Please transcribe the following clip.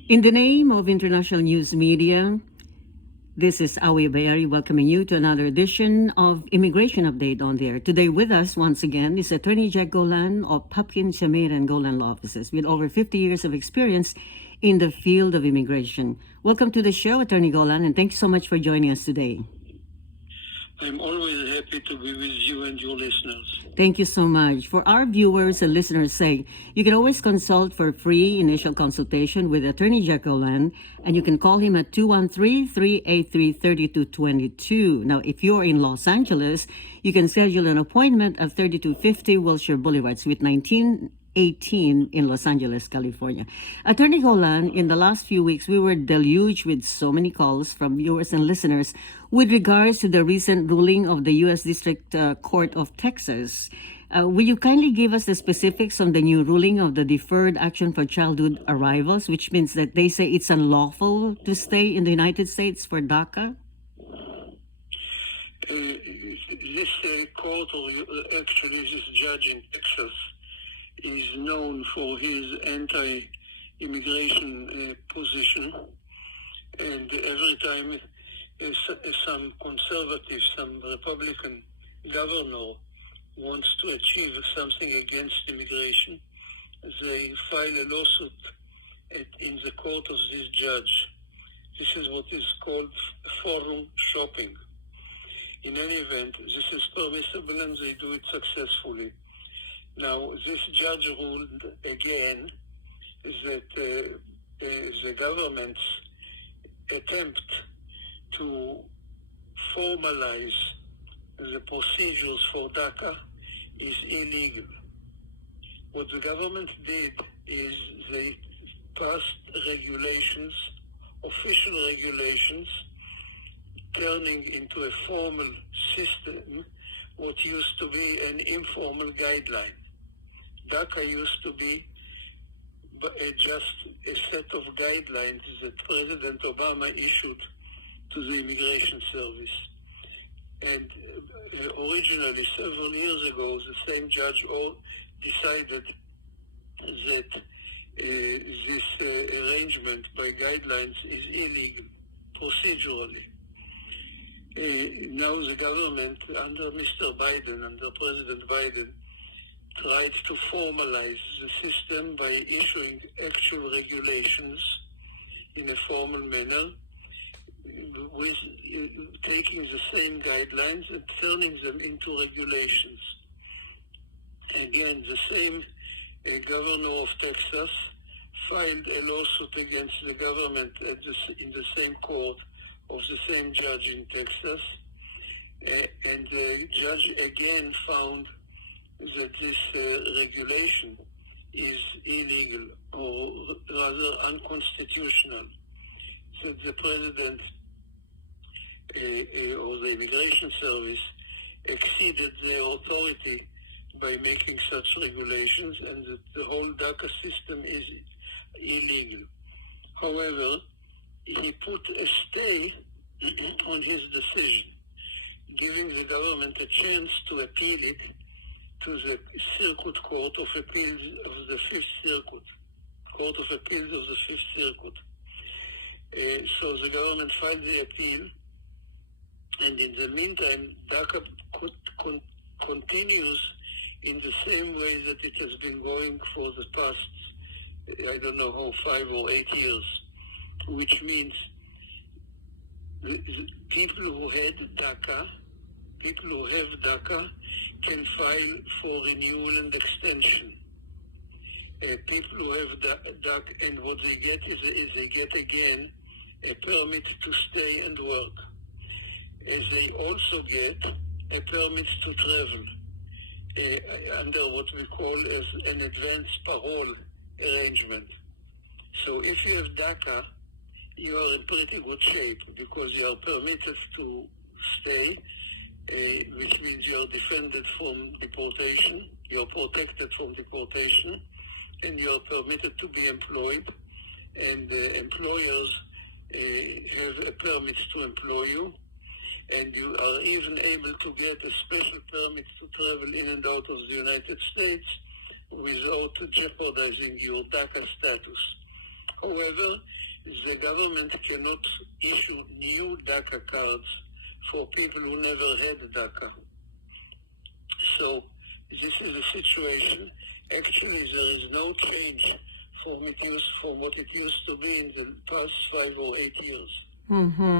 In the name of international news media, this is Awee Abayari welcoming you to another edition of Immigration Update on the Air. Today with us once again is Atty.Golan of Hopkins, Shamir and Golan Law Offices with over 50 years of experience in the field of immigration. Welcome to the show, Atty. Golan, and thank you so much for joining us today. I'm always happy to be with you and your listeners. Thank you so much. For our viewers and listeners' sake, you can always consult for free initial consultation with Atty.Golan, and you can call him at 213-383-3222. Now, if you're in Los Angeles, you can schedule an appointment at 3250 Wilshire Boulevard, Suite 1918 in Los Angeles, California. Atty. Golan, in the last few weeks, we were deluged with so many calls from viewers and listeners with regards to the recent ruling of the U.S. District Court of Texas. Will you kindly give us the specifics on the new ruling of the Deferred Action for Childhood Arrivals, which means that they say it's unlawful to stay in the United States for DACA? This court, or actually this judge in Texas, is known for his anti-immigration position, and every time some conservative, some Republican governor wants to achieve something against immigration, they file a lawsuit in the court of this judge. This is what is called forum shopping. In any event, this is permissible and they do it successfully. Now, this judge ruled again that the government's attempt to formalize the procedures for DACA is illegal. What the government did is they passed regulations, official regulations, turning into a formal system what used to be an informal guideline. DACA used to be just a set of guidelines that President Obama issued to the Immigration Service. And originally, several years ago, the same judge decided that this arrangement by guidelines is illegal procedurally. Now the government, under Mr. Biden, under President Biden, tried to formalize the system by issuing actual regulations in a formal manner, with taking the same guidelines and turning them into regulations. Again, the same governor of Texas filed a lawsuit against the government in the same court of the same judge in Texas, and the judge again found that this regulation is illegal, or rather unconstitutional. So the president or the Immigration Service exceeded their authority by making such regulations, and that the whole DACA system is illegal. However, he put a stay on his decision, giving the government a chance to appeal it to the Circuit Court of Appeals of the Fifth Circuit, Court of Appeals of the Fifth Circuit. So the government filed the appeal, and in the meantime, DACA continues in the same way that it has been going for the past, I don't know how, 5 or 8 years, which means the people who had DACA, people who have DACA, can file for renewal and extension. People who have DACA, and what they get is they get again a permit to stay and work. As they also get a permit to travel under what we call as an advanced parole arrangement. So if you have DACA, you are in pretty good shape because you are permitted to stay, which means you are defended from deportation, you are protected from deportation, and you are permitted to be employed, and employers have a permit to employ you, and you are even able to get a special permit to travel in and out of the United States without jeopardizing your DACA status. However, the government cannot issue new DACA cards for people who never had DACA. So this is the situation. Actually, there is no change from what it used to be in the past 5 or 8 years. Mm-hmm.